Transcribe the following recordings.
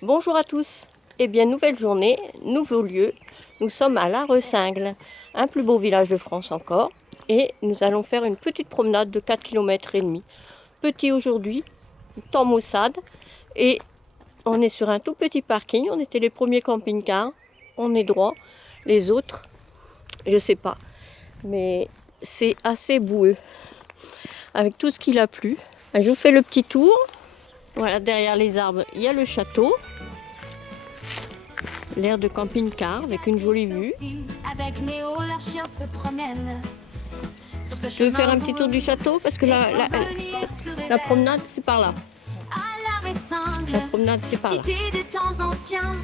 Bonjour à tous. Eh bien, nouvelle journée, nouveau lieu. Nous sommes à La Ressingle, un plus beau village de France encore. Et nous allons faire une petite promenade de 4 km et demi. Petit aujourd'hui, temps maussade. Et on est sur un tout petit parking. On était les premiers camping-cars. On est droit. Les autres, je sais pas. Mais c'est assez boueux. Avec tout ce qu'il a plu. Je vous fais le petit tour. Voilà, derrière les arbres, il y a le château. L'air de camping-car avec une jolie vue. Je vais faire un petit tour du château parce que la promenade c'est par là. La promenade c'est par là. Des temps anciens,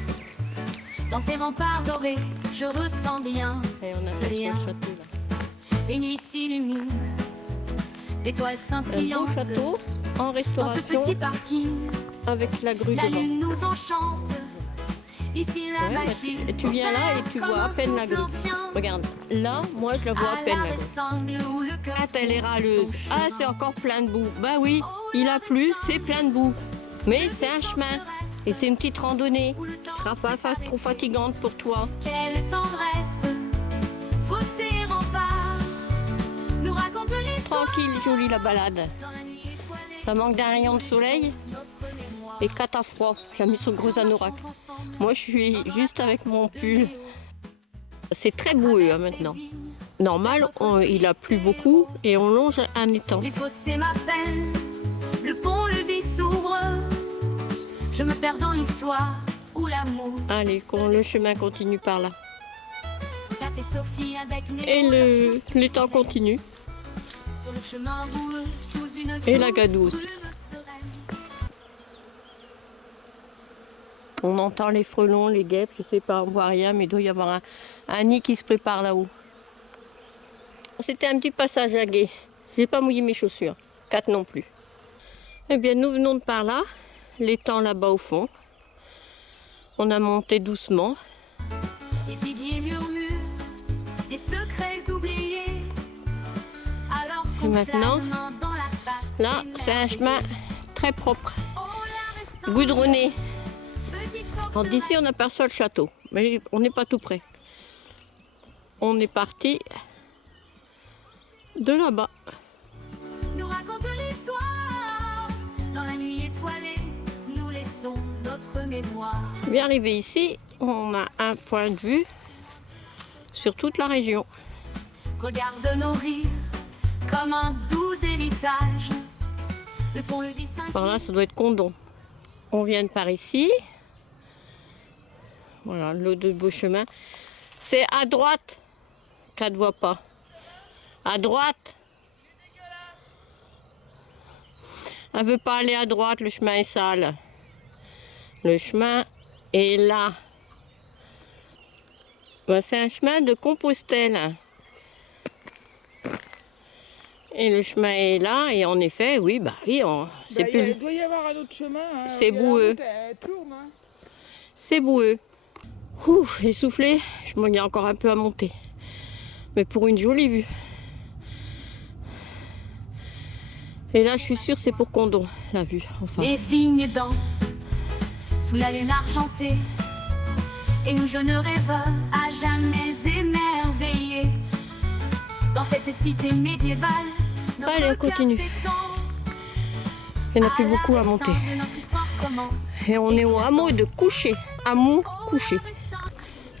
dans ces remparts dorés, je ressens bien ce lien. Les nuits s'illuminent, d'étoiles scintillantes. Un beau château en restauration. Dans ce petit parking, avec la grue la devant. lune nous enchante. Ici la magie. Et tu viens là et tu vois à peine la grue. Regarde, là, moi je la vois à peine la grue. Ah, elle est râleuse. Ah, c'est encore plein de boue. Bah oui, il a plu, c'est plein de boue. Mais c'est un chemin. Et c'est une petite randonnée. Ce sera pas trop fatigante pour toi. Quelle tendresse, fossé rempart, nous raconte l'histoire. Tranquille, jolie la balade. Ça manque d'un rayon de soleil. Et cata froid, j'ai mis son gros anorak. Moi je suis juste avec mon pull. C'est très boueux hein, maintenant. Normal, il a plu beaucoup et on longe un étang. Les fossés m'appellent, le pont-levis s'ouvre. Je me perds dans l'histoire où l'amour. Allez, le chemin continue par là. Kat et Sophie avec Et l'étang continue. sur le chemin boueux, sous une Et la gadoue aussi. On entend les frelons, les guêpes, je sais pas, on voit rien, mais il doit y avoir un nid qui se prépare là-haut. C'était un petit passage à gué. J'ai pas mouillé mes chaussures. 4 non plus. Eh bien, nous venons de par là, l'étang là-bas au fond. On a monté doucement. Les figuiers murmurent des secrets oubliés. Alors Et maintenant, dans la patte, là, c'est un chemin très propre, goudronné. Alors d'ici, on aperçoit le château, mais on n'est pas tout près. On est parti de là-bas. nous raconte l'histoire. Dans la nuit étoilée, nous laissons notre mémoire. Bien arrivé ici, on a un point de vue sur toute la région. Regarde nos rires comme un doux héritage. Le pont-levis Par là, ça doit être Condon. On vient de par ici. Voilà, l'eau de beau chemin. C'est à droite qu'elle ne voit pas. À droite. Elle ne veut pas aller à droite, le chemin est sale. Le chemin est là. Ben, c'est un chemin de Compostelle. Et le chemin est là, et en effet, oui, bah oui, c'est plus. Il doit y avoir un autre chemin. Hein. C'est boueux. Hein. C'est boueux. Ouh, essoufflé, il y a encore un peu à monter. Mais pour une jolie vue. Et là, je suis sûre, c'est pour Condon, la vue. Enfin. Les vignes dansent sous la lune argentée. Et nous jeunes rêveurs à jamais émerveillés. Dans cette cité médiévale, notre Allez, on continue. regard s'étend. Il n'y en a plus beaucoup à monter. Notre histoire commence. Et on est au hameau de Couché. Hameau Couché.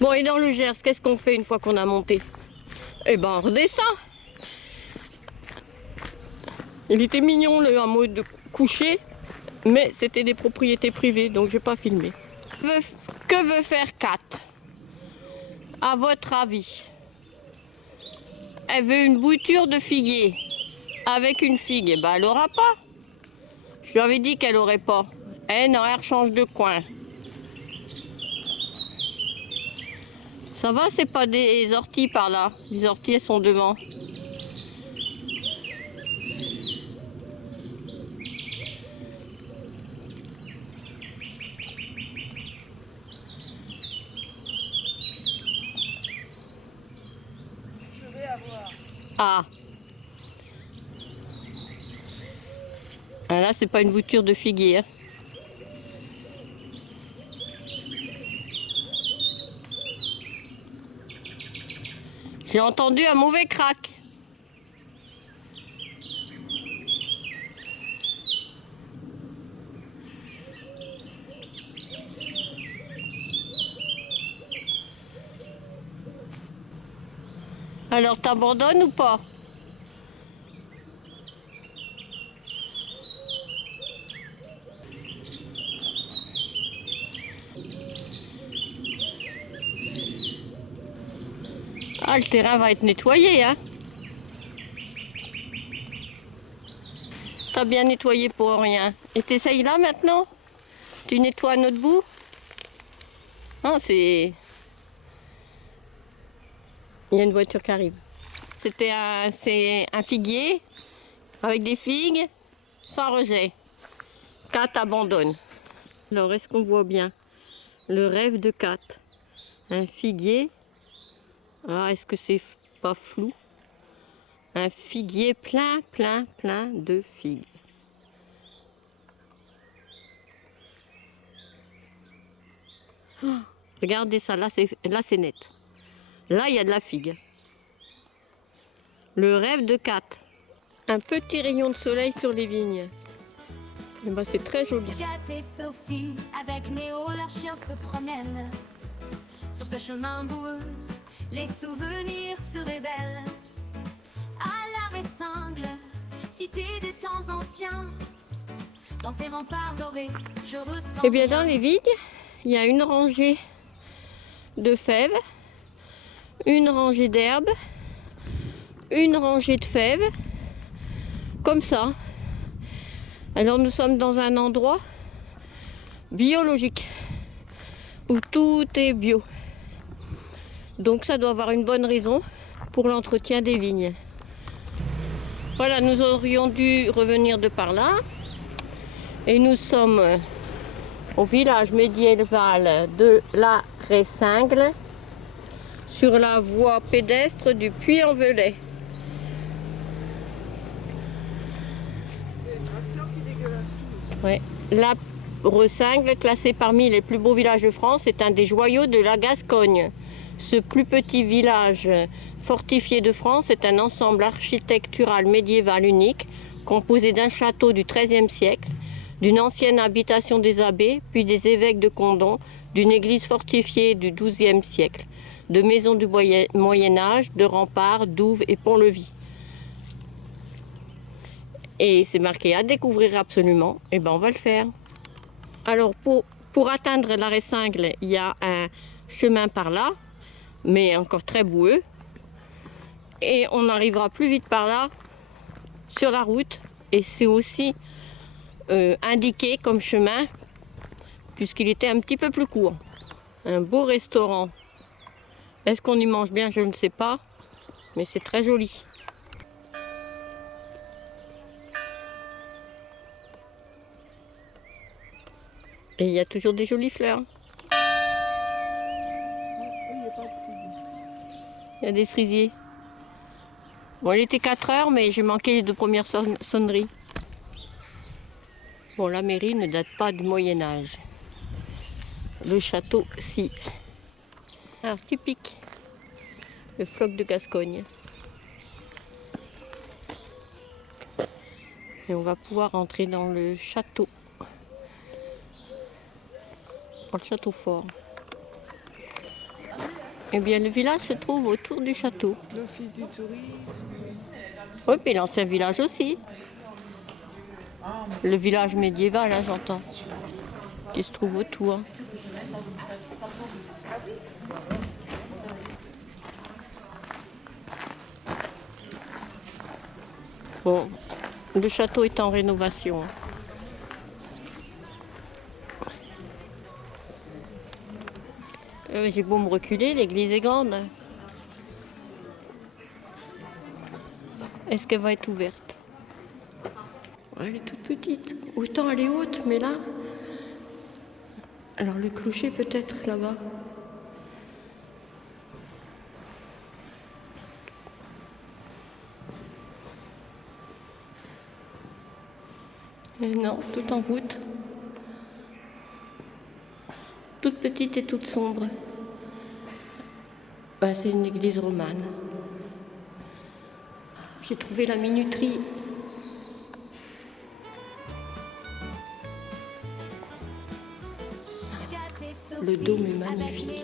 Bon, et dans le Gers, qu'est-ce qu'on fait une fois qu'on a monté? Eh ben, on redescend. Il était mignon le hameau de Couché, mais c'était des propriétés privées, donc je n'ai pas filmé. Que veut faire Kat? À votre avis? Elle veut une bouture de figuier avec une figue. Eh ben, elle n'aura pas. Je lui avais dit qu'elle n'aurait pas. Eh non, elle change de coin. Ça va, c'est pas des orties par là. Les orties, elles sont devant. Je vais avoir. Ah. Ah là, c'est pas une bouture de figuier. Hein. J'ai entendu un mauvais crack. Alors t'abandonnes ou pas? Ah, le terrain va être nettoyé, hein? T'as bien nettoyé pour rien. Et t'essayes là maintenant? Tu nettoies à notre bout? Non, c'est... Il y a une voiture qui arrive. C'est un figuier avec des figues sans rejet. Kat abandonne. Alors, est-ce qu'on voit bien? Le rêve de Kat. Un figuier. Ah, est-ce que c'est pas flou? Un figuier plein de figues. Oh, regardez ça, là c'est net. Là, il y a de la figue. Le rêve de Kat. Un petit rayon de soleil sur les vignes. Et ben, c'est très joli. Kat et Sophie, avec Néo, leurs chiens se promènent. Sur ce chemin boueux, les souvenirs se révèlent. À la Ressingle, cité des temps anciens. Dans ces remparts dorés, je ressens... Et bien, dans les vignes, il y a une rangée de fèves, une rangée d'herbes, une rangée de fèves, comme ça. Alors nous sommes dans un endroit biologique, où tout est bio. Donc ça doit avoir une bonne raison pour l'entretien des vignes. Voilà, nous aurions dû revenir de par là. Et nous sommes au village médiéval de la Ressingle, sur la voie pédestre du Puy-en-Velay. Ouais. La Ressingle, classée parmi les plus beaux villages de France, est un des joyaux de la Gascogne. Ce plus petit village fortifié de France est un ensemble architectural médiéval unique, composé d'un château du XIIIe siècle, d'une ancienne habitation des abbés, puis des évêques de Condom, d'une église fortifiée du XIIe siècle, de maisons du Moyen-Âge, de remparts, douves et ponts-levis. Et c'est marqué à découvrir absolument, et ben on va le faire. Alors pour atteindre la Ressingle, il y a un chemin par là, mais encore très boueux. Et on arrivera plus vite par là, sur la route, et c'est aussi indiqué comme chemin, puisqu'il était un petit peu plus court. Un beau restaurant. Est-ce qu'on y mange bien? Je ne sais pas, mais c'est très joli. Et il y a toujours des jolies fleurs. Il y a des cerisiers. Bon, il était 4 heures, mais j'ai manqué les 2 premières sonneries. Bon, la mairie ne date pas du Moyen-Âge. Le château, si. Alors, typique. Le floc de Gascogne. Et on va pouvoir entrer dans le château. Dans le château fort. Eh bien, le village se trouve autour du château. L'office du tourisme. Oui, puis l'ancien village aussi. Le village médiéval, hein, j'entends. Qui se trouve autour. Bon, le château est en rénovation. J'ai beau me reculer, l'église est grande. Est-ce qu'elle va être ouverte? Elle est toute petite. Autant elle est haute, mais là... Alors le clocher peut-être là-bas. Non, tout en voûte. Toute petite et toute sombre. Ben, c'est une église romane. J'ai trouvé la minuterie. Le dôme est magnifique.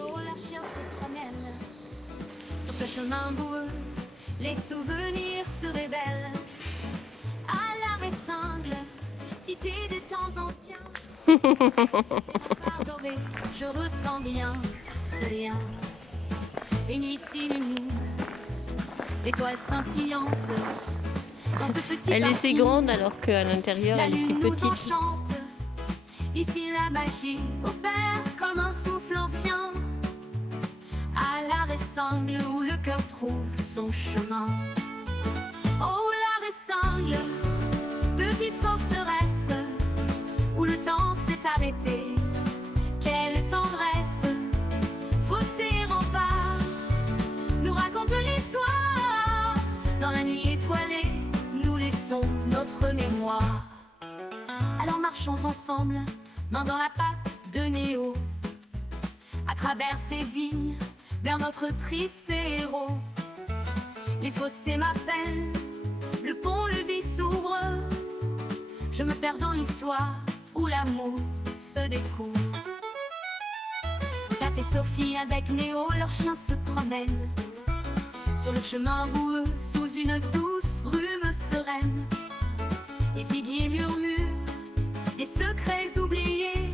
Sur ce chemin boueux, les souvenirs se révèlent. À la Ressangle, cité des temps anciens. Adoré, je ressens bien ce lien. Les nuits s'illuminent, d'étoiles scintillantes. Dans ce petit Elle est si parking, grande alors qu'à l'intérieur la elle est si lune nous petite. enchante. Ici la magie opère comme un souffle ancien. À la Ressangle où le cœur trouve son chemin. Oh la Ressangle, petite forteresse où le temps s'est arrêté. Quelle tendresse, fossé et rempart nous raconte l'histoire. Dans la nuit étoilée, nous laissons notre mémoire. Alors marchons ensemble, main dans la patte de Néo, à travers ces vignes, vers notre triste héros. Les fossés m'appellent, le pont-levis s'ouvre. Je me perds dans l'histoire où l'amour se découvre. Kat et Sophie avec Néo, leurs chiens se promènent sur le chemin boueux, sous une douce brume sereine. Les figuiers murmurent des secrets oubliés,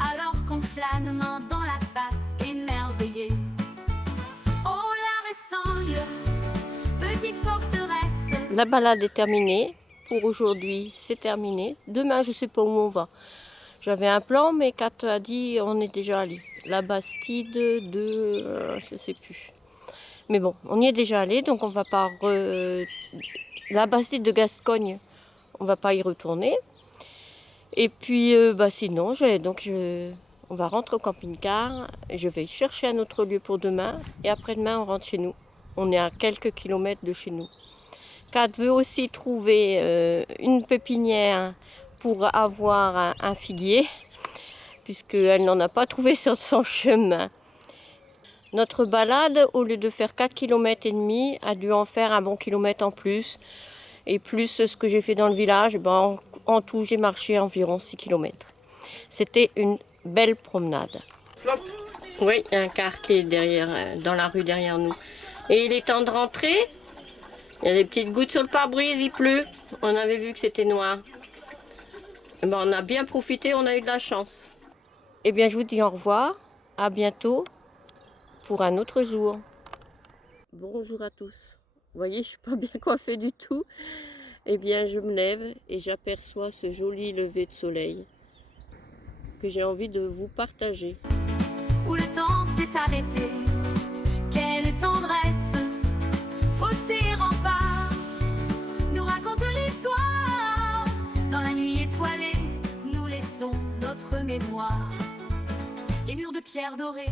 alors qu'on flâne main dans la pâte émerveillée. Oh la Ressangle, petite forteresse. La balade est terminée. Pour aujourd'hui, c'est terminé. Demain, je ne sais pas où on va. J'avais un plan, mais Kat a dit on est déjà allé. La Bastide de... je ne sais plus. Mais bon, on y est déjà allé, donc on va pas... La Bastide de Gascogne, on va pas y retourner. Et puis, sinon, on va rentrer au camping-car. Je vais chercher un autre lieu pour demain. Et après-demain, on rentre chez nous. On est à quelques kilomètres de chez nous. Kat veut aussi trouver une pépinière pour avoir un figuier, puisqu'elle n'en a pas trouvé sur son chemin. Notre balade, au lieu de faire 4,5 km, a dû en faire un bon kilomètre en plus. Et plus ce que j'ai fait dans le village, en tout, j'ai marché environ 6 km. C'était une belle promenade. Oui, il y a un car qui est derrière, dans la rue derrière nous. Et il est temps de rentrer. Il y a des petites gouttes sur le pare-brise, il pleut. On avait vu que c'était noir. On a bien profité, on a eu de la chance. Eh bien, je vous dis au revoir. À bientôt pour un autre jour. Bonjour à tous. Vous voyez, je ne suis pas bien coiffée du tout. Eh bien, je me lève et j'aperçois ce joli lever de soleil que j'ai envie de vous partager. Où le temps s'est arrêté, quelle tendresse, fossé et rempart nous raconte l'histoire. Dans la nuit étoilée, nous laissons notre mémoire. Les murs de pierre dorée,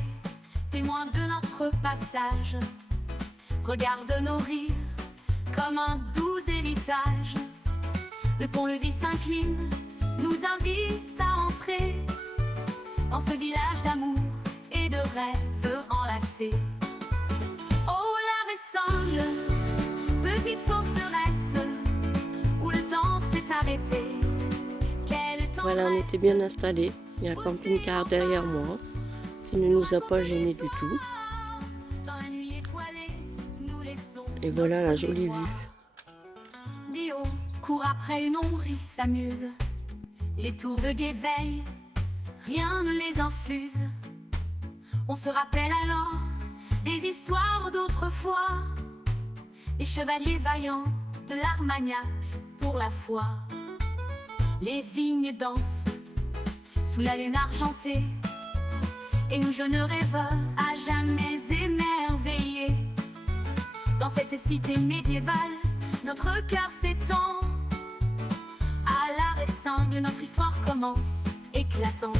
témoins de notre passage, regarde nos rires comme un doux héritage. Le pont-levis s'incline, nous invite à entrer dans ce village d'amour et de rêves enlacés. Oh la Ressangle, petite forteresse où le temps s'est arrêté. Voilà, on était bien installés. Il y a un camping-car derrière moi qui ne nous a pas gênés du tout. Et voilà la jolie vue. Dio court après une ombre, il s'amuse. Les tours de guet veillent, rien ne les infuse. On se rappelle alors des histoires d'autrefois, des chevaliers vaillants de l'Armagnac pour la foi. Les vignes dansent sous la lune argentée, et nous jeunes rêveurs à jamais émerveillés. Dans cette cité médiévale, notre cœur s'étend. À la Ressangle, notre histoire commence éclatant.